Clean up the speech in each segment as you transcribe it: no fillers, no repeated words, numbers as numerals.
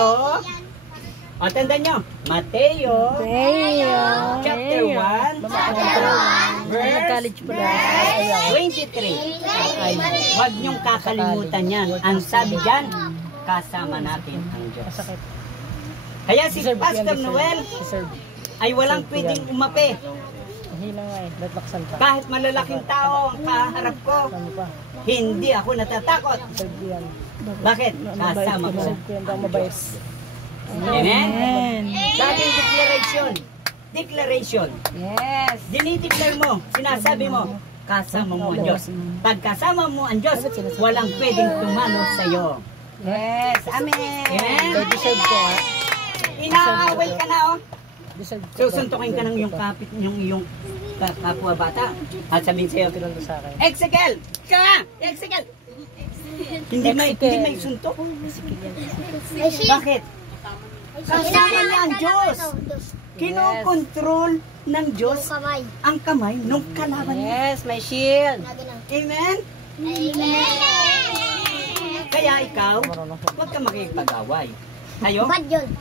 Mateo. O, tandaan nyo. Mateo. Chapter 1. Verse 23. Huwag nyong kakalimutan yan. Ang sabi dyan, kasama natin ang Diyos. Kaya si Pastor Noel ay walang pwedeng umapi. Kahit malalaking tao ang kaharap ko, hindi ako natatakot. Bakit? Kasama ko ang Diyos. Amen? Dating declaration. Yes. Dinideclare mo, sinasabi mo, kasama mo ang Diyos. Pag kasama mo ang Diyos, walang pwedeng tumalo sa iyo. Yes. Amen. Amen? Deserve ko. Inaaway ka na, oh. Susuntukin ka ng yung kapwa bata. At sabihin sa'yo, Exegel! Exegel! Hindi may suntok. Bakit? Kasama niya ang Diyos. Kinokontrol ng Diyos ang kamay ng kalaban niya. Yes, may shield. Amen? Kaya ikaw, huwag kang makipag-away. Tayo,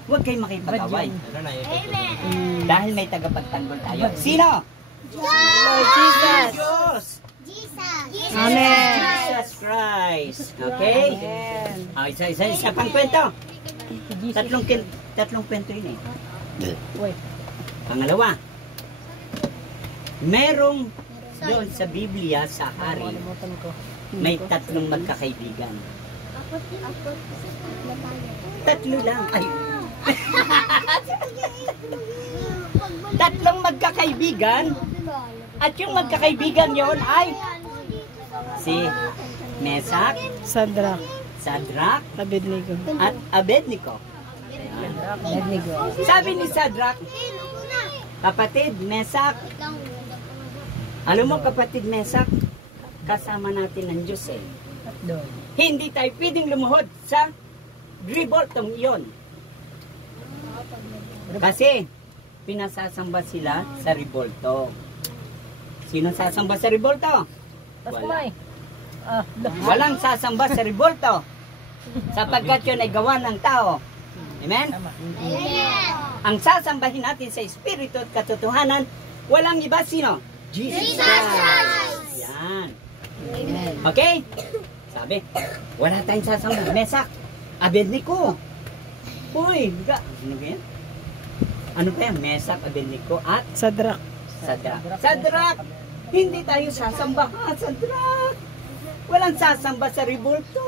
huwag kayong makipag-away. Dahil may tagapagtanggol tayo. Sino? Lord Jesus. Diyos. Amen. Jesus Christ. Okay? Isa pang kwento. Tatlong kwento yun eh. Pangalawa, merong doon sa Biblia, sa hari, may tatlong magkakaibigan. Tatlo lang. Ay. Tatlong magkakaibigan. At yung magkakaibigan yon ay si Mesak, Sadrak, Abednego. at Abednego. Sabi ni Sadrak, kapatid Mesak, alam mo kapatid Mesak, kasama natin ang Diyos eh. Hindi tayo pwedeng lumuhod sa revoltong iyon. Kasi pinasasamba sila sa revolto. Sino sasamba sa revolto? Wala. Walang sasamba sa revolto. Sapagkat yun ay gawa ng tao. Amen? Ang sasambahin natin sa Espiritu at katotohanan, walang iba sino? Jesus Christ. Yan. Okay? Sabi, wala tayong sasamba. Mesak, Abednego. Uy, ano kaya? Mesak, Abednego at Sadrak. Hindi tayo sasamba. Sadrak. Walang sasamba sa revolto.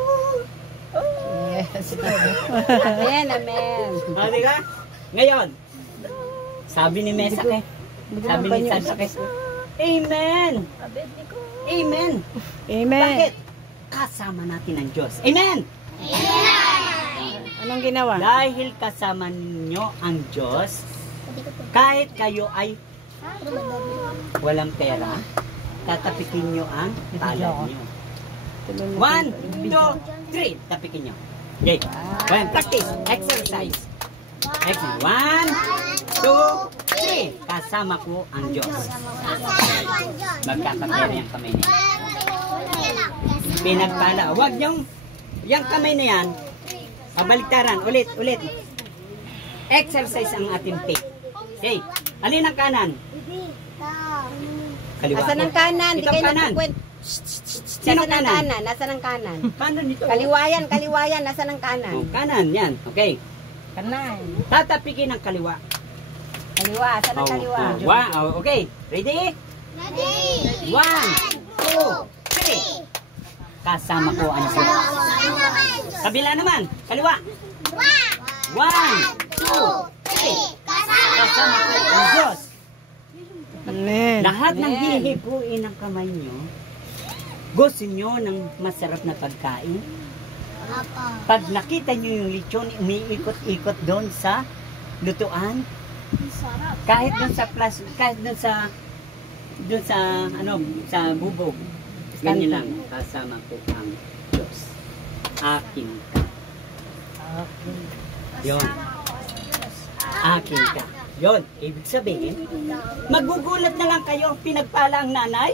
Yes. Amen. Sabi ka? Ngayon, sabi ni Mesak eh. Sabi ni Sadrak eh. Amen. Amen. Bakit? Kasama natin ang Diyos. Amen. Anong ginawa? Dahil kasama ninyo ang Diyos, kahit kayo ay walang pera, tatapikin nyo ang palad nyo. 1, 2, 3. Tapikin nyo. Okay. Practice. Exercise. 1, 2, 3. Kasama ko ang Diyos. Magkakapera yung kamay niya. Pinagpala. Huwag yung kamay na yan. Pabaliktaran. Ulit. Exercise ang ating faith. Okay. Alin ang kanan? Kaliwa. Asan ang kanan? Di kayo nagkukwent. Sino kanan? Nasaan ang kanan? Kanan dito. Kaliwayan. Nasaan ang kanan? Oh, kanan, yan. Okay. Kanan. Tatapikin ang kaliwa. Kaliwa. Saan ang kaliwa? Okay. Ready? 1, 2, 3. Kasama ko ang Diyos. Kabila naman. Kaliwa. 1, 2, 3. Kasama ko ang Diyos. Amen. Lahat ng hihipuin ng kamay nyo, gusto nyo ng masarap na pagkain? Pag nakita nyo yung lechon, umiikot-ikot doon sa lutuan, kahit doon sa sa bubog, ganyan lang, kasama ko ang Diyos. Akin ka. Yun. Akin ka. Yun. Ibig sabihin, magugulat na lang kayo, pinagpala ang nanay.